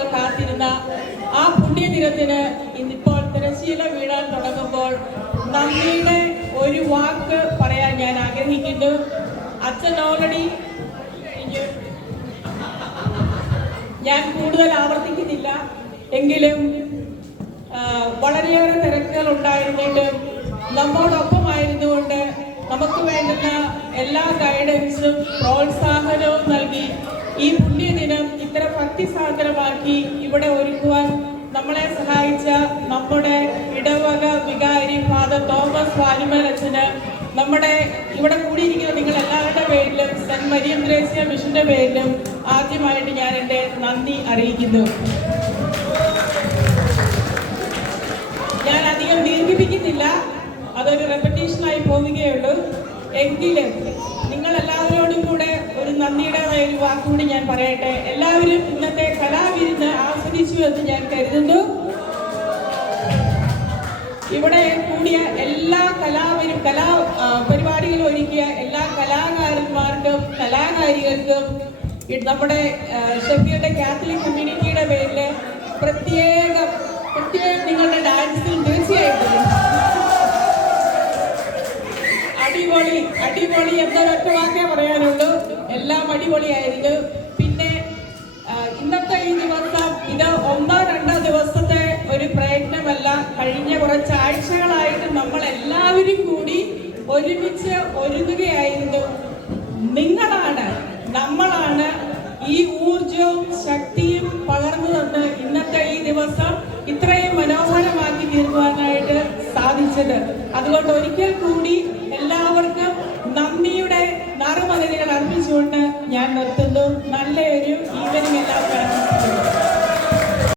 നമ്മൾ കാത്തിരുന്ന ആ പുണ്യദിനത്തിന് ഇന്നിപ്പോൾ തിരശ്ശീല വീഴാൻ തുടങ്ങുമ്പോൾ നന്ദിയുടെ ഒരു വാക്ക് പറയാൻ ഞാൻ ആഗ്രഹിക്കുന്നു. അച്ഛൻ ഓൾറെഡി ഞാൻ കൂടുതൽ ആവർത്തിക്കുന്നില്ല, എങ്കിലും വളരെയേറെ തിരക്കുകൾ ഉണ്ടായിരുന്നിട്ടും നമ്മോടൊപ്പമായിരുന്നുകൊണ്ട് നമുക്ക് വേണ്ടുന്ന എല്ലാ ഗൈഡൻസും പ്രോത്സാഹനവും നൽകി ഈ പുണ്യദിനം ഇത്ര ഭക്തിസാന്ദ്രമാക്കി ഇവിടെ ഒരുക്കുവാൻ നമ്മളെ സഹായിച്ച നമ്മുടെ ഇടവക വികാരി ഫാദർ തോമസ് വാലുമൽ അച്ഛന് നമ്മുടെ ഇവിടെ കൂടിയിരിക്കുന്ന നിങ്ങൾ എല്ലാവരുടെ പേരിലും സെന്റ് മരിയം ത്രേസ്യ മിഷന്റെ പേരിലും ആദ്യമായിട്ട് ഞാൻ എൻ്റെ നന്ദി അറിയിക്കുന്നു. ഞാൻ അധികം ദീർഘിപ്പിക്കുന്നില്ല, അതൊരു റെപ്പറ്റീഷനായി പോവുകയുള്ളൂ. എങ്കിലും നിങ്ങൾ എല്ലാവരോടും കൂടെ ഒരു നന്ദിയുടേതായ ഒരു വാക്കുകൂടി ഞാൻ പറയട്ടെ. എല്ലാവരും ഇന്നത്തെ കലാവിരുന്ന് ആസ്വദിച്ചു എന്ന് ഞാൻ കരുതുന്നു. ഇവിടെ കൂടിയ എല്ലാ പരിപാടികളും ഒരുക്കിയ എല്ലാ കലാകാരന്മാർക്കും കലാകാരികൾക്കും നമ്മുടെ ഷെഫിയുടെ കാത്തലിക് കമ്മ്യൂണിറ്റിയുടെ പേരിൽ പ്രത്യേകം നിങ്ങളുടെ ഡാൻസിൽ തീർച്ചയായിട്ടും അടിപൊളി എന്നൊരൊറ്റ വാക്കേ പറയാനുള്ളൂ. എല്ലാം അടിപൊളിയായിരുന്നു. പിന്നെ ഇന്നത്തെ ഈ ദിവസം ഇത് 1-2 ദിവസത്തെ ഒരു പ്രയത്നമല്ല. കഴിഞ്ഞ കുറച്ച് ആഴ്ചകളായിട്ട് നമ്മൾ എല്ലാവരും കൂടി ഒരുമിച്ച് ഒരുങ്ങുകയായിരുന്നു. നമ്മളാണ് ഈ ഊർജവും ശക്തിയും പകർന്നു തന്ന് ഇന്നത്തെ ഈ ദിവസം ഇത്രയും മനോഹരമാക്കി തീർക്കുവാനായിട്ട് സാധിച്ചത്. അതുകൊണ്ട് ഒരിക്കൽ കൂടി എല്ലാവർക്കും നന്ദിയുടെ നറുമലരുകൾ അർപ്പിച്ചുകൊണ്ട് ഞാൻ നിർത്തുന്നു. നല്ലൊരു ഈവനിങ് എല്ലാവർക്കും.